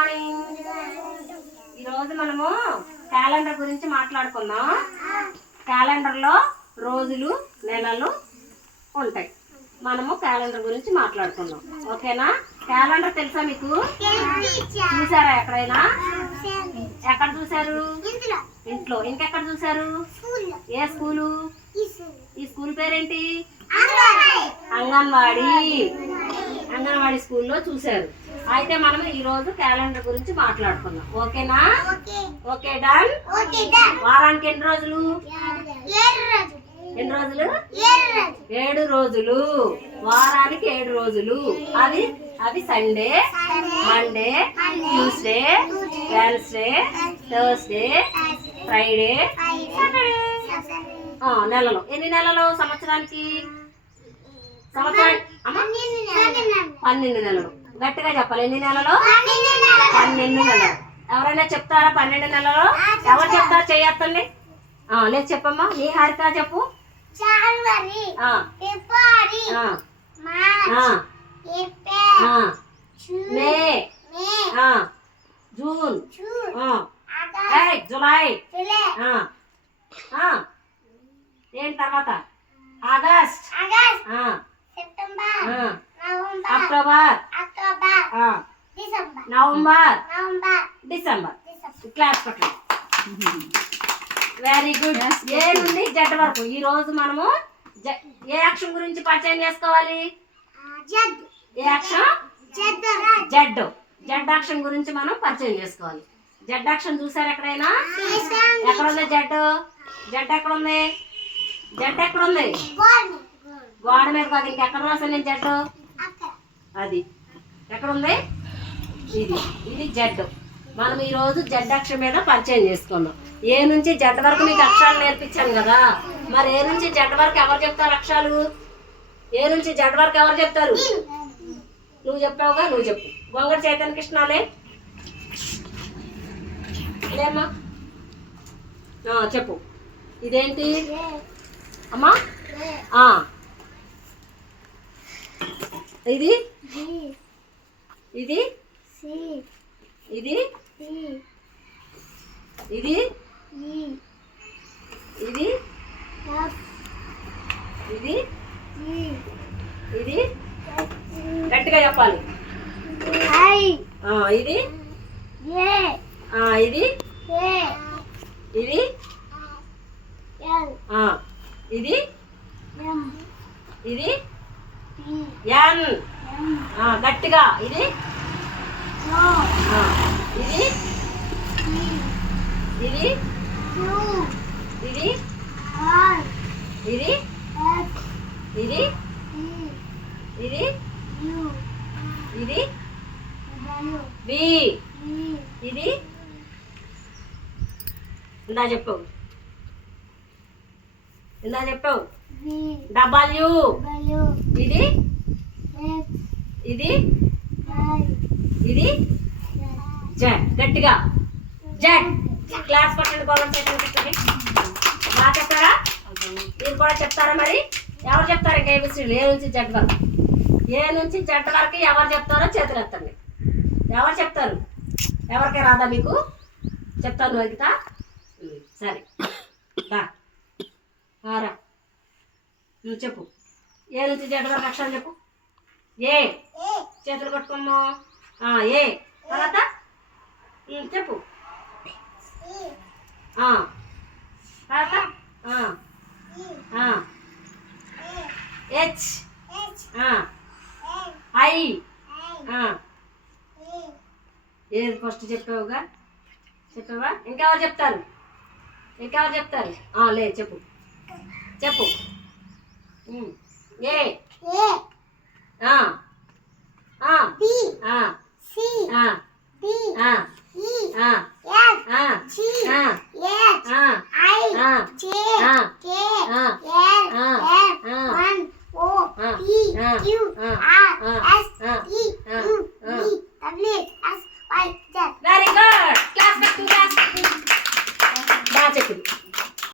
Morning. ఈరోజు మనము calendar గురించి మాట్లాడుకుందాం. క్యాలెండర్లో రోజులు నెలలు ఉంటాయి. మనము క్యాలెండర్ గురించి మాట్లాడుకుందాం. ఓకేనా? క్యాలెండర్ తెలుసా మీకు? చూసారా ఎక్కడైనా? ఎక్కడ చూసారు? ఇంట్లో. ఇంకెక్కడ చూసారు? ఏ స్కూలు? ఈ స్కూల్ పేరేంటి? అంగన్వాడీ. అంగన్వాడీ స్కూల్లో చూసారు. అయితే మనం ఈ రోజు క్యాలెండర్ గురించి మాట్లాడుకుందాం. ఓకేనా? Okay done. వారానికి ఎన్ని రోజులు? ఎన్ని రోజులు? 7 రోజులు. వారానికి 7 రోజులు. అవి Sunday, Monday, Tuesday, Wednesday, Thursday, Friday, Saturday. నెలలో ఎన్ని నెలలు? సంవత్సరానికి 12 నెలలు. గట్టిగా చెప్పాలి. ఎన్ని నెలలు? 12 నెలలు. ఎవరైనా చెప్తారా 12 నెలలు? ఎవరు చెప్తారు? చేయొద్దండి. లేదు చెప్పమ్మా. నీ హారిక చెప్పు. మే, జూన్, జులై, ఏంటి తర్వాత? August, October, November, December. Class పట్టండి. Very good. ఏ నుండి జెడ్ వరకు. ఈ రోజు మనము ఏ యాక్షన్ గురించి పరిచయం చేసుకోవాలి? ఏ యాక్షన్? జెడ్. జెడ్ యాక్షన్ గురించి మనం పరిచయం చేసుకోవాలి. జెడ్ యాక్షన్ చూసారు ఎక్కడైనా? ఎక్కడ ఉంది జెడ్? జెడ్ ఎక్కడ ఉంది? జెడ్ ఎక్కడ ఉంది? గోడ మీద కాదు. ఇంకెక్కడ రాసాను నేను జెడ్? అది ఎక్కడ ఉంది? ఇది జెడ్. మనం ఈ రోజు జెడ్ అక్షరం మీద పరిచయం చేసుకున్నాం. ఏ నుంచి జెడ్ వరకు మీకు అక్షరాలు నేర్పించాను కదా. మరి ఏ నుంచి జెడ్ వరకు ఎవరు చెప్తారు అక్షరాలు? ఏ నుంచి జెడ్ వరకు ఎవరు చెప్తారు? నువ్వు చెప్పావుగా, నువ్వు చెప్పు. గొంగడి చైతన్య కృష్ణాలే లేమ్మా. చెప్పు. ఇదేంటి అమ్మా? ఇది ఇది ఇది ఇది ఇది ఇది ఇది గట్టిగా చెప్పాలి. ఇది ఇది ఇది ఇది ఇది ఎన్. గట్టిగా. ఇది ఇది ఇది ఇది ఇది ఇది ఇది ఇది బి. ఇది ఇందా చెప్పావు. డబ్ల్యూ. ఇది ఇది ఇది జెడ్. గట్టిగా జెడ్. క్లాస్ పట్టండి. గవర్నమెంట్ చెప్పండి. బాగా చెప్తారా? మీరు కూడా చెప్తారా? మరి ఎవరు చెప్తారు? ఇంకా ఏబిసిడీలు ఏ నుంచి జెడ్ వరకు. ఏ నుంచి జెడ్ వరకు ఎవరు చెప్తారో చేతులు ఎత్తండి. ఎవరు చెప్తారు? ఎవరికే రాదా మీకు? చెప్తాను అంకిత. సరే రా. నువ్వు చెప్పు. ఏ నుంచి జెడ్ వరకు అక్షరం చెప్పు. ఏ. చేతులు కొట్టుకోమ్మా. ఏ తర్వాత చెప్పు. తర్వాత హెచ్, ఐ. ఏది ఫస్ట్ చెప్పావుగా? చెప్పావా? ఇంకెవరు చెప్తారు? లేదు చెప్పు. ఏ